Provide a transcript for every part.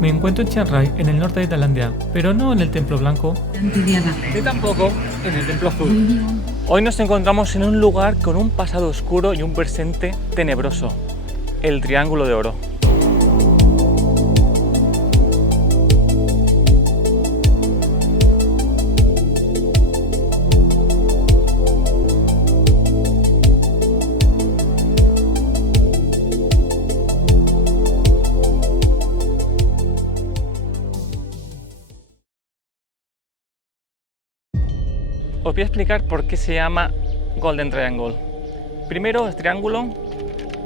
Me encuentro en Chiang Rai, en el norte de Tailandia, pero no en el Templo Blanco, ni tampoco en el Templo Azul. Hoy nos encontramos en un lugar con un pasado oscuro y un presente tenebroso, el Triángulo de Oro. Os voy a explicar por qué se llama Golden Triangle. Primero es triángulo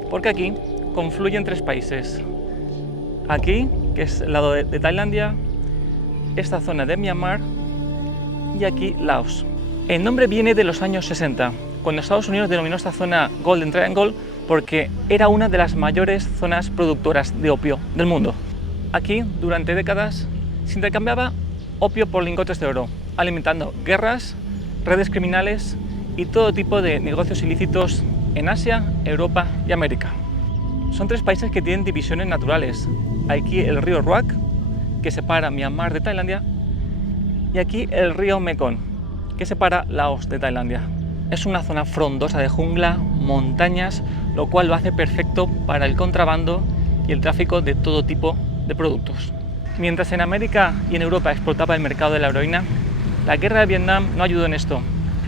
porque aquí confluyen tres países. Aquí, que es el lado de Tailandia, esta zona de Myanmar y aquí Laos. El nombre viene de los años 60, cuando Estados Unidos denominó esta zona Golden Triangle porque era una de las mayores zonas productoras de opio del mundo. Aquí, durante décadas, se intercambiaba opio por lingotes de oro, alimentando guerras, redes criminales y todo tipo de negocios ilícitos en Asia, Europa y América. Son tres países que tienen divisiones naturales. Aquí el río Ruak, que separa Myanmar de Tailandia, y aquí el río Mekong, que separa Laos de Tailandia. Es una zona frondosa de jungla, montañas, lo cual lo hace perfecto para el contrabando y el tráfico de todo tipo de productos. Mientras en América y en Europa explotaba el mercado de la heroína, la guerra de Vietnam no ayudó en esto,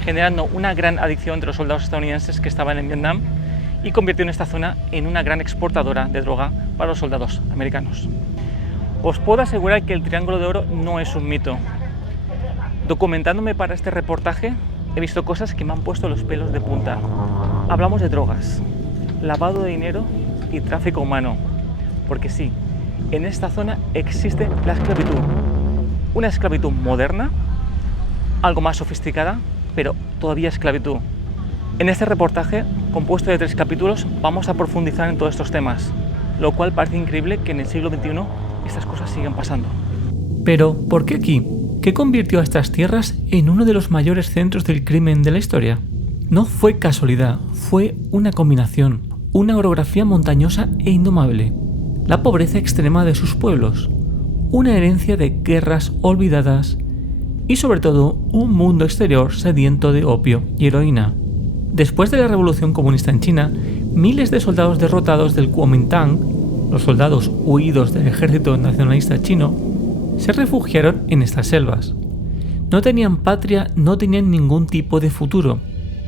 generando una gran adicción entre los soldados estadounidenses que estaban en Vietnam y convirtió en esta zona en una gran exportadora de droga para los soldados americanos. Os puedo asegurar que el Triángulo de Oro no es un mito. Documentándome para este reportaje, he visto cosas que me han puesto los pelos de punta. Hablamos de drogas, lavado de dinero y tráfico humano. Porque sí, en esta zona existe la esclavitud. Una esclavitud moderna, algo más sofisticada, pero todavía esclavitud. En este reportaje, compuesto de 3 capítulos, vamos a profundizar en todos estos temas, lo cual parece increíble que en el siglo XXI estas cosas sigan pasando. Pero, ¿por qué aquí? ¿Qué convirtió a estas tierras en uno de los mayores centros del crimen de la historia? No fue casualidad, fue una combinación, una orografía montañosa e indomable, la pobreza extrema de sus pueblos, una herencia de guerras olvidadas y sobre todo un mundo exterior sediento de opio y heroína. Después de la revolución comunista en China, miles de soldados derrotados del Kuomintang, los soldados huidos del ejército nacionalista chino, se refugiaron en estas selvas. No tenían patria, no tenían ningún tipo de futuro.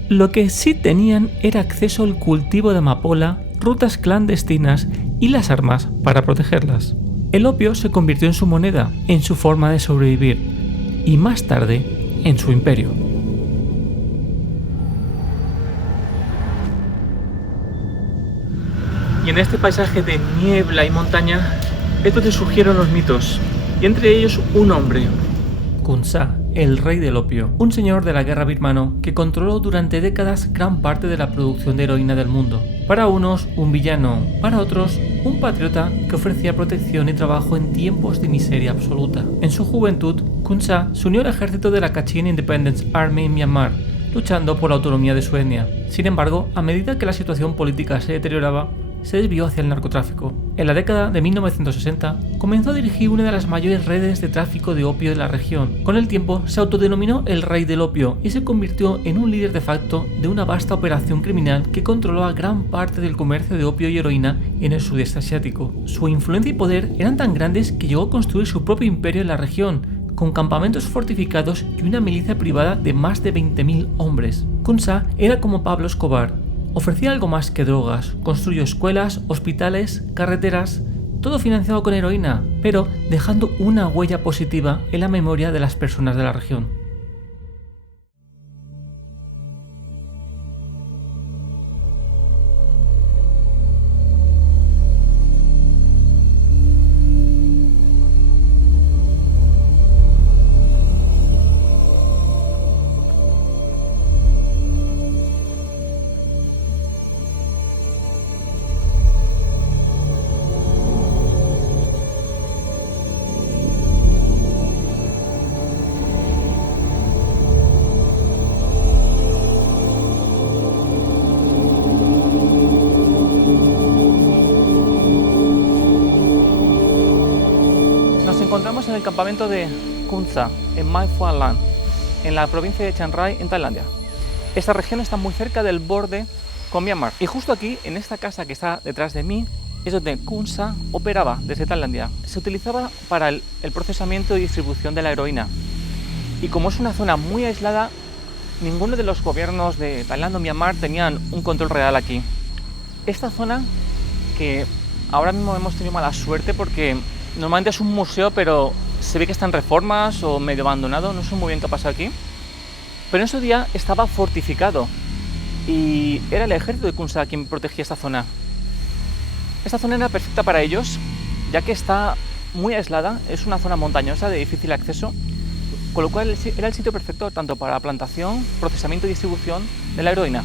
Lo que sí tenían era acceso al cultivo de amapola, rutas clandestinas y las armas para protegerlas. El opio se convirtió en su moneda, en su forma de sobrevivir, y más tarde en su imperio. Y en este paisaje de niebla y montaña es donde surgieron los mitos, y entre ellos un hombre, Kun Sa, el rey del opio, un señor de la guerra birmano que controló durante décadas gran parte de la producción de heroína del mundo. Para unos, un villano, para otros, un patriota que ofrecía protección y trabajo en tiempos de miseria absoluta. En su juventud, Kun Sa se unió al ejército de la Kachin Independence Army en Myanmar, luchando por la autonomía de su etnia. Sin embargo, a medida que la situación política se deterioraba, se desvió hacia el narcotráfico. En la década de 1960, comenzó a dirigir una de las mayores redes de tráfico de opio de la región. Con el tiempo, se autodenominó el rey del opio y se convirtió en un líder de facto de una vasta operación criminal que controló a gran parte del comercio de opio y heroína en el sudeste asiático. Su influencia y poder eran tan grandes que llegó a construir su propio imperio en la región, con campamentos fortificados y una milicia privada de más de 20.000 hombres. Kun Sa era como Pablo Escobar. Ofrecía algo más que drogas, construyó escuelas, hospitales, carreteras, todo financiado con heroína, pero dejando una huella positiva en la memoria de las personas de la región. encontramos en el campamento de Khon Sa, en Mae Phuoc Lan, en la provincia de Chiang Rai, en Tailandia. Esta región está muy cerca del borde con Myanmar. Y justo aquí, en esta casa que está detrás de mí, es donde Khon Sa operaba desde Tailandia. Se utilizaba para el procesamiento y distribución de la heroína. Y como es una zona muy aislada, ninguno de los gobiernos de Tailandia o Myanmar tenían un control real aquí. Esta zona, que ahora mismo hemos tenido mala suerte porque normalmente es un museo, pero se ve que está en reformas o medio abandonado, no sé muy bien qué ha pasado aquí. Pero en su día estaba fortificado y era el ejército de Khon Sa quien protegía esta zona. Esta zona era perfecta para ellos, ya que está muy aislada, es una zona montañosa de difícil acceso, con lo cual era el sitio perfecto tanto para plantación, procesamiento y distribución de la heroína.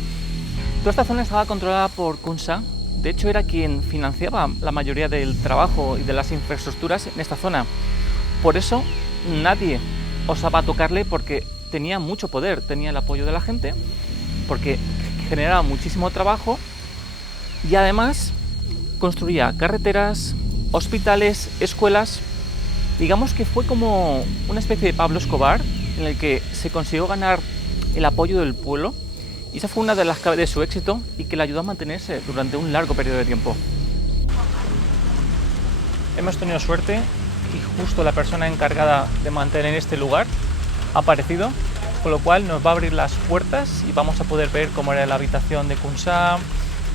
Toda esta zona estaba controlada por Khon Sa, de hecho era quien financiaba la mayoría del trabajo y de las infraestructuras en esta zona. Por eso nadie osaba tocarle porque tenía mucho poder, tenía el apoyo de la gente, porque generaba muchísimo trabajo y además construía carreteras, hospitales, escuelas. Digamos que fue como una especie de Pablo Escobar en el que se consiguió ganar el apoyo del pueblo y esa fue una de las claves de su éxito y que le ayudó a mantenerse durante un largo periodo de tiempo. Hemos tenido suerte y justo la persona encargada de mantener este lugar ha aparecido, con lo cual nos va a abrir las puertas y vamos a poder ver cómo era la habitación de Khon Sa,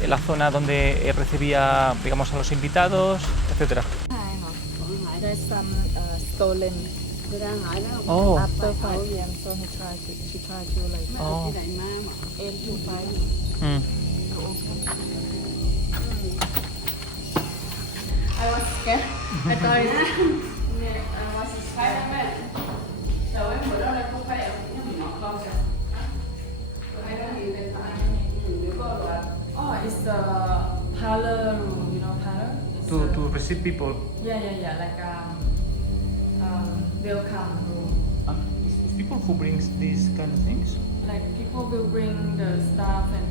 la zona donde recibía, digamos, a los invitados, etc. There's some stolen Oh. after 5 p.m. So she tried to like Oh. 8 to 5. Mm. I was scared. I thought I was scared. Oh, it's a parlor room, you know, parlor? It's To receive people. yeah, like welcome room. People who brings these kind of things. Like people will bring the stuff and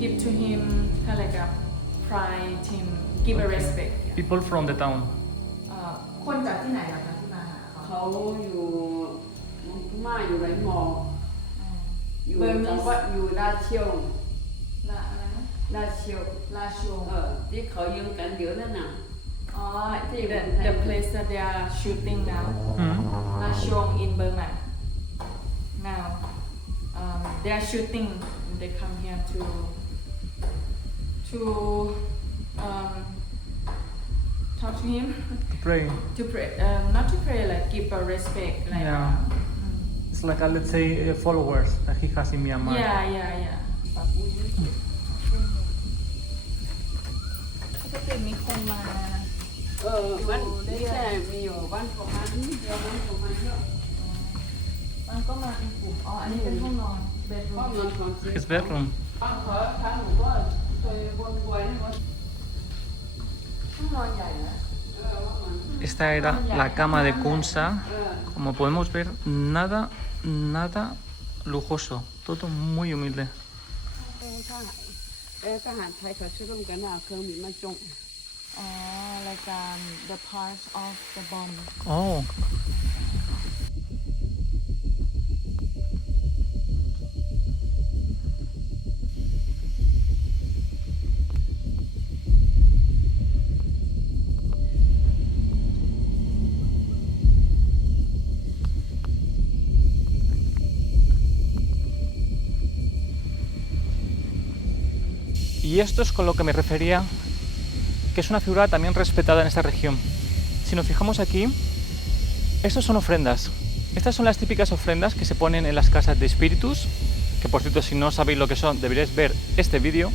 give to him, kind of like a pride him, give a Okay. respect. People from the town. คนจากที่ไหนล่ะคะที่มาหาเขา เขาอยู่พม่าอยู่ไรมออยู่ เบอร์มิ จัง ส หวัดอยู่ราชเชียว ละอะไรนะ ราชเชียว ลาชวง ที่เขายิงกันเดี๋ยวนั่นน่ะ อ๋อ the place that they are shooting now Mm. ลาชวง in Burma now they are shooting they come here to talk to him To pray. to pray not to pray like give a respect like Yeah. It's like let's say followers that he has in Myanmar. yeah ปกติมีคนมา มันนี่แค่มีอยู่บ้านประมาณนี้เดียวบ้านประมาณเยอะ มันก็มาเป็นกลุ่มอ๋ออันนี้เป็นห้องนอน ห้อง bedroom นอนของซี His bedroom. บ้านเขาทางหนูก็เคยวนควยให้เขา ห้องนอนใหญ่นะ ห้องนอน Esta era la cama de Khon Sa. เออ Como podemos ver, nada lujoso. Todo muy humilde. ทหารไทยเขาช่วยร่วมกันเอาเครื่องบินมาจง อ๋อ like the part of the bomb Oh. Y esto es con lo que me refería, que es una figura también respetada en esta región. Si nos fijamos aquí, estos son ofrendas. Estas son las típicas ofrendas que se ponen en las casas de espíritus, que por cierto, si no sabéis lo que son, deberíais ver este vídeo,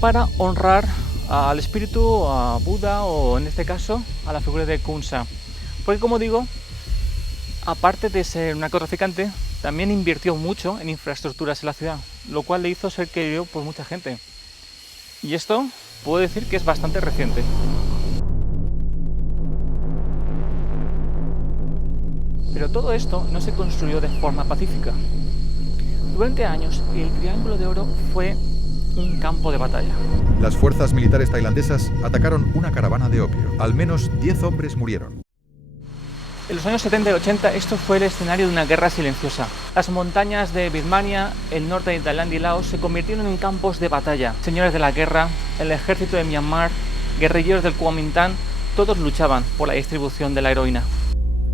para honrar al espíritu, a Buda o en este caso a la figura de Khon Sa. Porque como digo, aparte de ser un narcotraficante, también invirtió mucho en infraestructuras en la ciudad, lo cual le hizo ser querido por mucha gente. Y esto puedo decir que es bastante reciente. Pero todo esto no se construyó de forma pacífica. Durante años, el Triángulo de Oro fue un campo de batalla. Las fuerzas militares tailandesas atacaron una caravana de opio. Al menos 10 hombres murieron. En los años 70 y 80 esto fue el escenario de una guerra silenciosa. Las montañas de Birmania, el norte de Tailandia y Laos se convirtieron en campos de batalla. Señores de la guerra, el ejército de Myanmar, guerrilleros del Kuomintang, todos luchaban por la distribución de la heroína.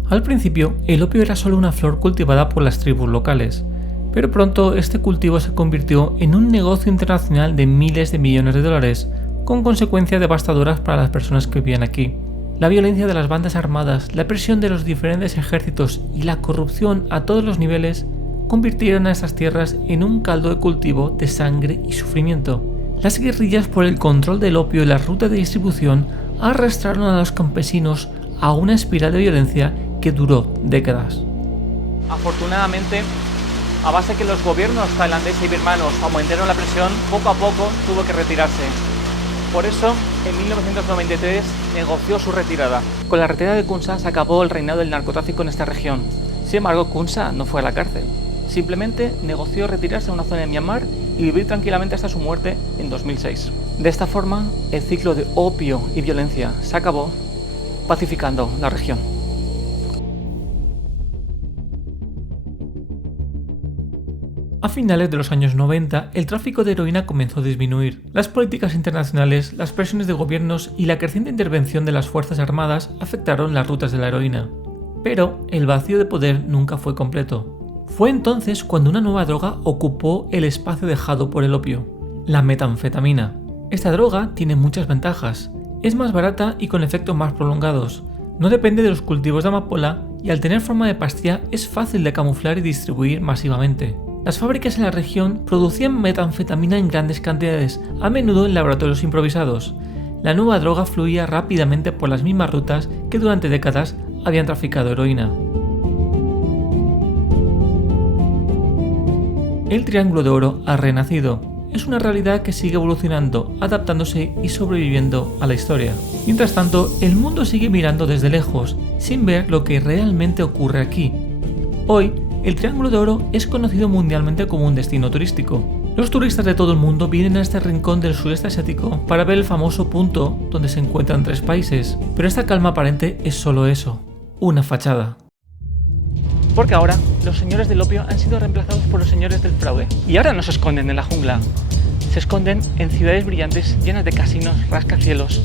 Al principio, el opio era solo una flor cultivada por las tribus locales, pero pronto este cultivo se convirtió en un negocio internacional de miles de millones de dólares, con consecuencias devastadoras para las personas que vivían aquí. La violencia de las bandas armadas, la presión de los diferentes ejércitos y la corrupción a todos los niveles convirtieron a estas tierras en un caldo de cultivo de sangre y sufrimiento. Las guerrillas por el control del opio y la ruta de distribución arrastraron a los campesinos a una espiral de violencia que duró décadas. Afortunadamente, a base que los gobiernos tailandeses y birmanos aumentaron la presión, poco a poco tuvo que retirarse. Por eso, en 1993 negoció su retirada. Con la retirada de Kun Sa se acabó el reinado del narcotráfico en esta región. Sin embargo, Kun Sa no fue a la cárcel. Simplemente negoció retirarse a una zona de Myanmar y vivir tranquilamente hasta su muerte en 2006. De esta forma, el ciclo de opio y violencia se acabó, pacificando la región. A finales de los años 90, el tráfico de heroína comenzó a disminuir. Las políticas internacionales, las presiones de gobiernos y la creciente intervención de las fuerzas armadas afectaron las rutas de la heroína. Pero el vacío de poder nunca fue completo. Fue entonces cuando una nueva droga ocupó el espacio dejado por el opio: la metanfetamina. Esta droga tiene muchas ventajas. Es más barata y con efectos más prolongados. No depende de los cultivos de amapola y al tener forma de pastilla es fácil de camuflar y distribuir masivamente. Las fábricas en la región producían metanfetamina en grandes cantidades, a menudo en laboratorios improvisados. La nueva droga fluía rápidamente por las mismas rutas que durante décadas habían traficado heroína. El Triángulo de Oro ha renacido. Es una realidad que sigue evolucionando, adaptándose y sobreviviendo a la historia. Mientras tanto, el mundo sigue mirando desde lejos, sin ver lo que realmente ocurre aquí. Hoy, el Triángulo de Oro es conocido mundialmente como un destino turístico. Los turistas de todo el mundo vienen a este rincón del sudeste asiático para ver el famoso punto donde se encuentran 3 países, pero esta calma aparente es solo eso, una fachada. Porque ahora los señores del opio han sido reemplazados por los señores del fraude. Y ahora no se esconden en la jungla, se esconden en ciudades brillantes llenas de casinos, rascacielos,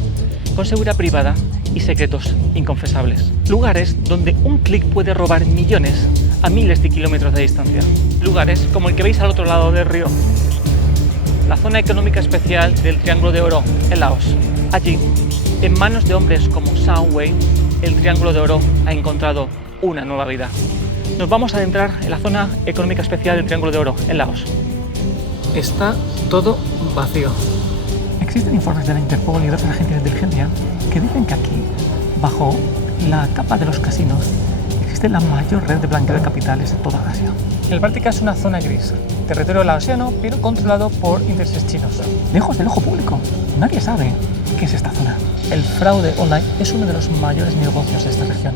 con seguridad privada y secretos inconfesables. Lugares donde un clic puede robar millones a miles de kilómetros de distancia. Lugares como el que veis al otro lado del río, la zona económica especial del Triángulo de Oro en Laos. Allí, en manos de hombres como Zhao Wei, el Triángulo de Oro ha encontrado una nueva vida. Nos vamos a adentrar en la zona económica especial del Triángulo de Oro en Laos. Está todo vacío. Existen informes de la Interpol y de otras agencias de inteligencia que dicen que aquí, bajo la capa de los casinos, existe la mayor red de blanqueo de capitales de toda Asia. El Báltica es una zona gris, territorio laosiano, pero controlado por intereses chinos. Lejos del ojo público, nadie sabe qué es esta zona. El fraude online es uno de los mayores negocios de esta región.